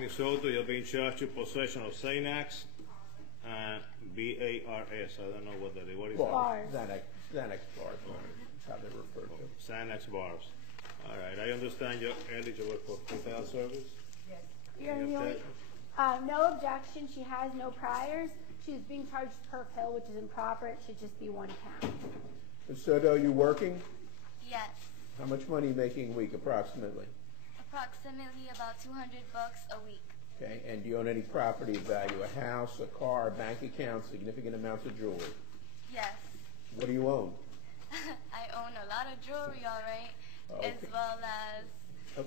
Minnesota, you're being charged with possession of Xanax, B-A-R-S. I don't know what that is. What is that? Bars. Xanax bars, is how they're referred to. Xanax bars. All right, I understand you're eligible for hotel service. You're Any the only, objection? no objection. She has no priors. She's being charged per pill, which is improper. It should just be 1 count. Ms. Soto, you working? Yes, How much money are you making a week approximately? approximately about $200 a week. Okay, and do you own any property of value, a house, a car, a bank account, significant amounts of jewelry? Yes, What do you own? I own a lot of jewelry, all right, Okay. as well as Oh,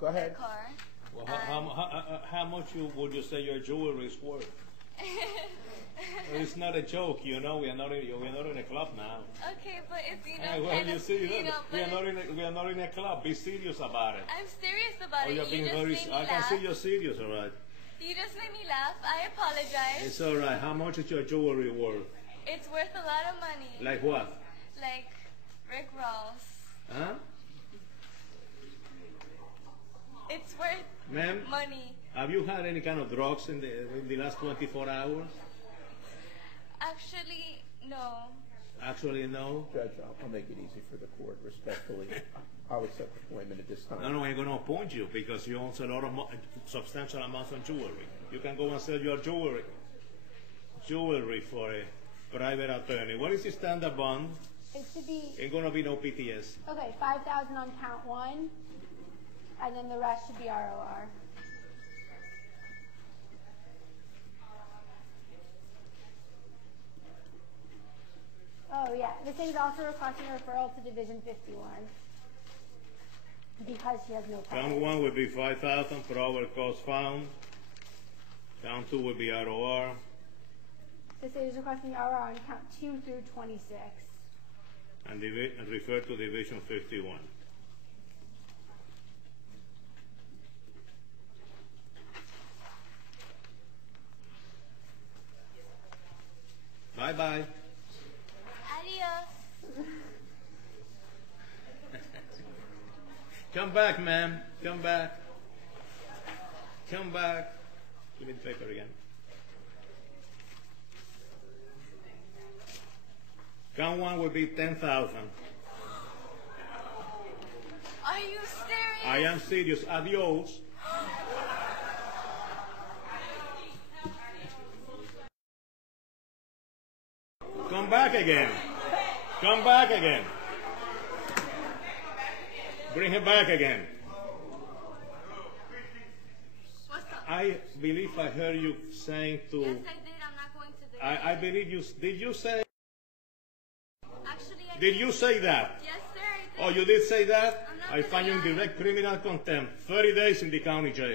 go a ahead. car. Well, how much would you say your jewelry is worth? It's not a joke, you know. We are not in a club now. Okay, but it's Hey, well, kind you of, see, but we are not in a club. Be serious about it. I'm serious about it. You're You being just very. made me I can laugh. see you're serious, all right. You just made me laugh. I apologize. It's all right. How much is your jewelry worth? It's worth a lot of money. Like what? Like Rick Ross. Huh? It's worth Ma'am, money. have you had any kind of drugs in the last 24 hours? Actually, no. Actually, no. Judge, I'll make it easy for the court, respectfully. I'll accept the appointment at this time. No, I'm going to appoint you because you own a lot of substantial amounts of jewelry. You can go and sell your jewelry for a private attorney. What is the standard bond? It should be, Ain't going to be no PTS. okay, 5,000 on count 1, and then the rest should be ROR. Oh, yeah. The state is also requesting a referral to Division 51 because she has no Count priors. 1 would be 5,000 per hour cost found. Count 2 would be ROR. The state is requesting ROR on count 2 through 26. And refer to Division 51. Bye-bye. Adios. Come back, ma'am. Come back. Come back. Give me the paper again. Count 1 would be 10,000. Are you serious? I am serious. Adios. Come back again. Come back again. Bring him back again. What's up? I believe I heard you saying to. Yes, I did. I'm not going to the. I believe you. Did you say? Actually, I Did you say that? Yes, sir. I did. Oh, you did say that? I'm not I find you in gonna lie. direct criminal contempt. 30 days in the county jail.